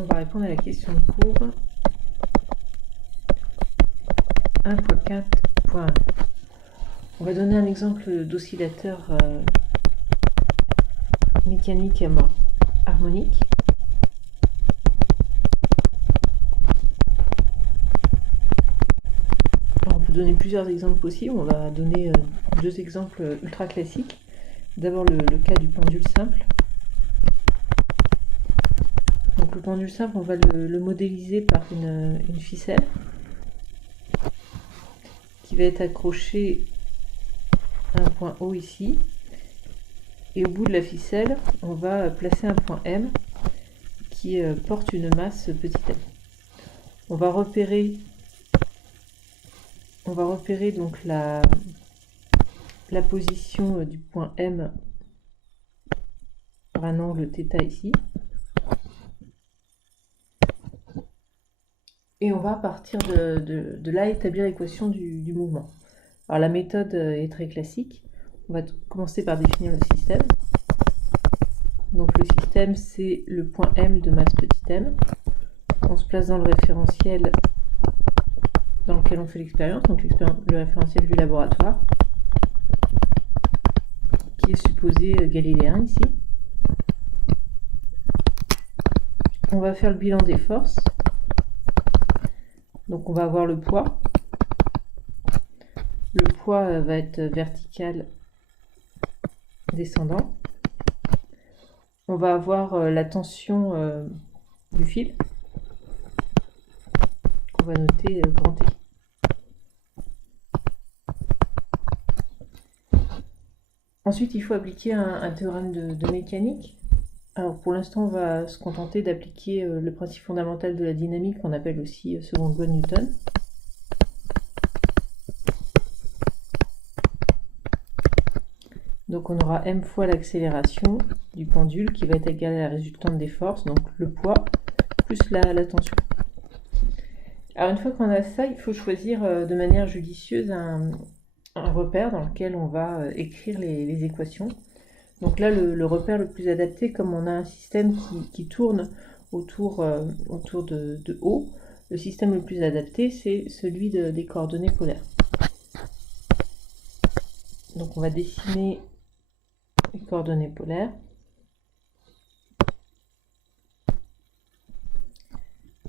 On va répondre à la question de cours 1.4.1. On va donner un exemple d'oscillateur mécanique harmonique. Alors on peut donner plusieurs exemples possibles. On va donner deux exemples ultra classiques. D'abord le cas du pendule simple. Donc le pendule simple, on va le modéliser par une ficelle qui va être accrochée à un point O ici. Et au bout de la ficelle, on va placer un point M qui porte une masse petit m. On va repérer donc la position du point M par un angle θ ici. Et on va à partir de là établir l'équation du mouvement. Alors la méthode est très classique. On va commencer par définir le système. Donc le système, c'est le point M de masse petit m. On se place dans le référentiel dans lequel on fait l'expérience, donc le référentiel du laboratoire, qui est supposé galiléen ici. On va faire le bilan des forces. Donc on va avoir le poids. Le poids va être vertical descendant. On va avoir la tension du fil, qu'on va noter grand T. Ensuite, il faut appliquer un théorème de mécanique. Alors pour l'instant, on va se contenter d'appliquer le principe fondamental de la dynamique, qu'on appelle aussi seconde loi de Newton. Donc on aura m fois l'accélération du pendule qui va être égale à la résultante des forces, donc le poids plus la tension. Alors une fois qu'on a ça, il faut choisir de manière judicieuse un repère dans lequel on va écrire les équations. Donc là, le repère le plus adapté, comme on a un système qui tourne autour de O, le système le plus adapté, c'est celui des coordonnées polaires. Donc on va dessiner les coordonnées polaires.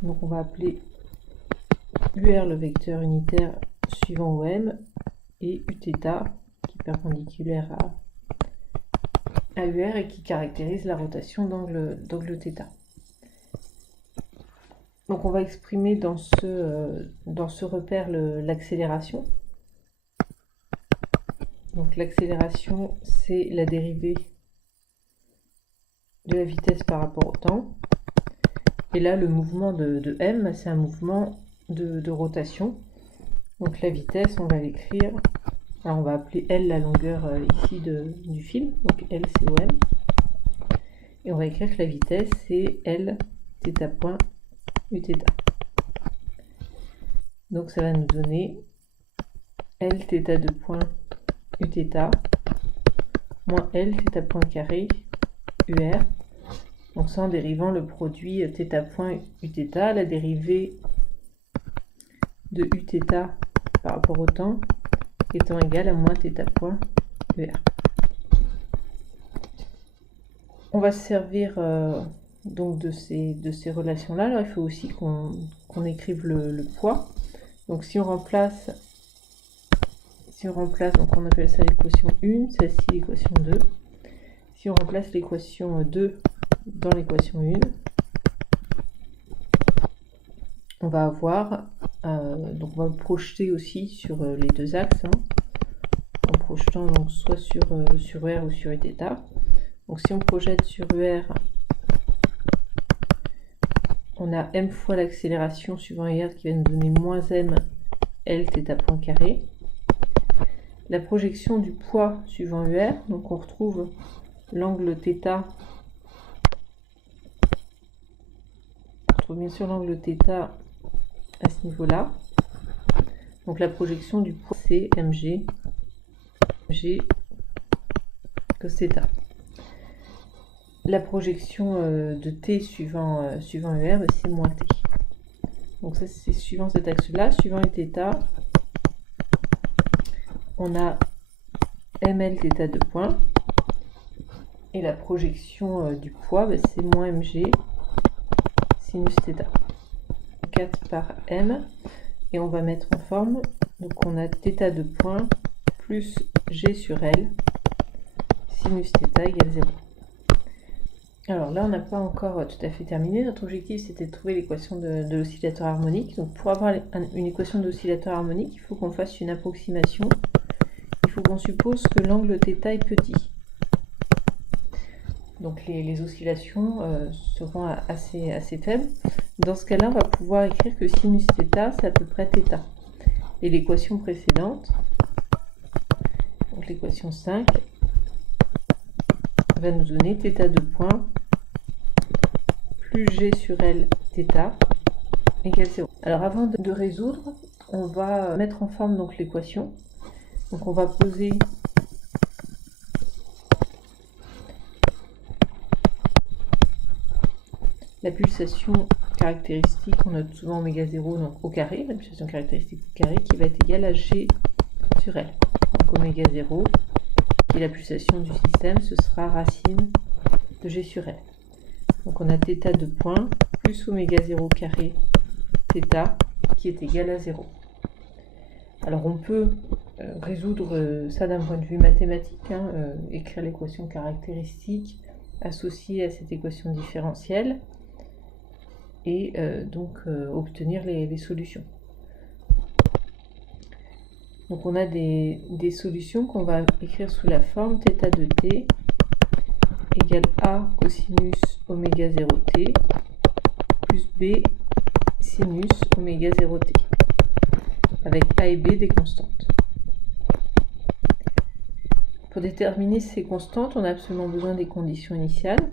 Donc on va appeler UR le vecteur unitaire suivant OM et Uθ qui est perpendiculaire à UR et qui caractérise la rotation d'angle θ. Donc on va exprimer dans ce repère l'accélération. Donc l'accélération, c'est la dérivée de la vitesse par rapport au temps. Et là, le mouvement de M, c'est un mouvement de rotation. Donc la vitesse, on va l'écrire. Alors on va appeler L la longueur ici du fil. Donc L, c'est OM. Et on va écrire que la vitesse, c'est L θ point Uθ. Donc ça va nous donner L θ de point Uθ moins L θ point carré UR. Donc ça en dérivant le produit θ point Uθ, la dérivée de Uθ par rapport au temps étant égale à moins θ point UR. On va se servir donc de ces relations-là. Alors il faut aussi qu'on écrive le poids. Donc si on remplace, donc on appelle ça l'équation 1, celle-ci l'équation 2. Si on remplace l'équation 2 dans l'équation 1, on va avoir, donc on va projeter aussi sur les deux axes, en projetant donc soit sur UR ou sur Uθ. Donc si on projette sur UR, on a m fois l'accélération suivant UR qui va nous donner moins m L θ point carré. La projection du poids suivant UR, donc on retrouve l'angle θ. On retrouve bien sûr l'angle θ à ce niveau-là. Donc la projection du poids, c'est mg cos θ. la projection de t suivant UR, c'est moins t. Donc ça, c'est suivant cet axe-là. Suivant θ, on a ml θ de point. Et la projection du poids, c'est moins mg sinus θ. 4 par m. Et on va mettre en forme. Donc on a θ de point plus g sur L sinus θ égale 0. Alors là, on n'a pas encore tout à fait terminé. Notre objectif, c'était de trouver l'équation de l'oscillateur harmonique. Donc pour avoir une équation d'oscillateur harmonique, il faut qu'on fasse une approximation. Il faut qu'on suppose que l'angle θ est petit. Donc les oscillations seront assez faibles. Dans ce cas-là, on va pouvoir écrire que sinus θ, c'est à peu près θ. Et l'équation précédente, donc l'équation 5, va nous donner θ de point plus g sur L θ égale 0. Alors avant de résoudre, on va mettre en forme donc l'équation. Donc on va poser la pulsation caractéristique, on note souvent oméga 0 donc au carré, la pulsation caractéristique au carré qui va être égale à g sur L. Donc oméga 0, qui est la pulsation du système, ce sera racine de g sur L. Donc on a θ de point plus oméga 0 carré θ qui est égal à 0. Alors on peut résoudre ça d'un point de vue mathématique, écrire l'équation caractéristique associée à cette équation différentielle et donc obtenir les solutions. Donc on a des solutions qu'on va écrire sous la forme θ de t égale a cosinus oméga 0t plus b sinus oméga 0t, avec a et b des constantes. Pour déterminer ces constantes, on a absolument besoin des conditions initiales.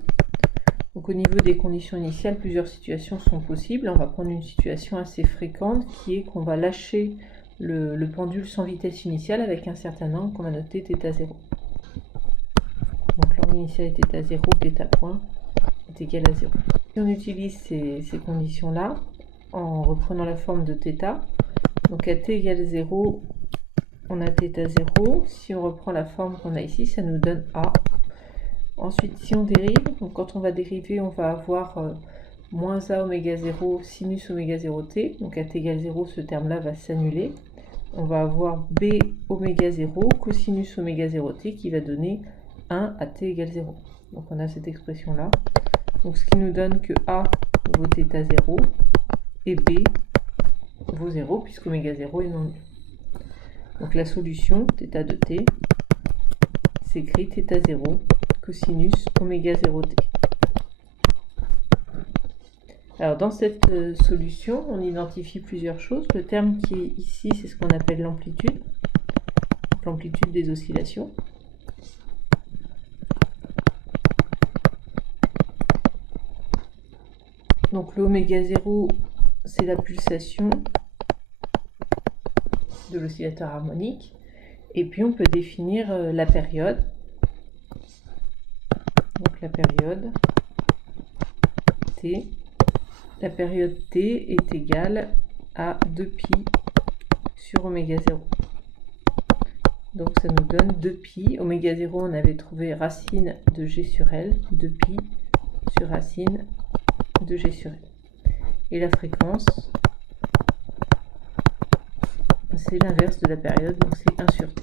Donc au niveau des conditions initiales, plusieurs situations sont possibles. On va prendre une situation assez fréquente qui est qu'on va lâcher le pendule sans vitesse initiale avec un certain angle qu'on va noter θ0. Donc l'angle initial est θ0, θ point est égal à 0. Si on utilise ces conditions-là, en reprenant la forme de θ, donc à t égale 0, on a θ0. Si on reprend la forme qu'on a ici, ça nous donne a. Ensuite, si on dérive, donc quand on va dériver, on va avoir moins a oméga 0 sinus oméga 0t. Donc à t égale 0, ce terme-là va s'annuler. On va avoir b oméga 0 cosinus oméga 0t qui va donner 1 à t égale 0. Donc on a cette expression-là. Donc ce qui nous donne que a vaut θ0 et b vaut 0 puisque oméga 0 est non nul. Donc la solution θ de t s'écrit θ0 cosinus oméga 0t. Alors dans cette solution, on identifie plusieurs choses. Le terme qui est ici, c'est ce qu'on appelle l'amplitude des oscillations. Donc le oméga 0, c'est la pulsation de l'oscillateur harmonique. Et puis on peut définir la période. Donc la période t. La période t est égale à 2π sur oméga 0. Donc ça nous donne 2π. Oméga 0, on avait trouvé racine de g sur L. 2π sur racine de g sur L. Et la fréquence, c'est l'inverse de la période, donc c'est 1 sur t.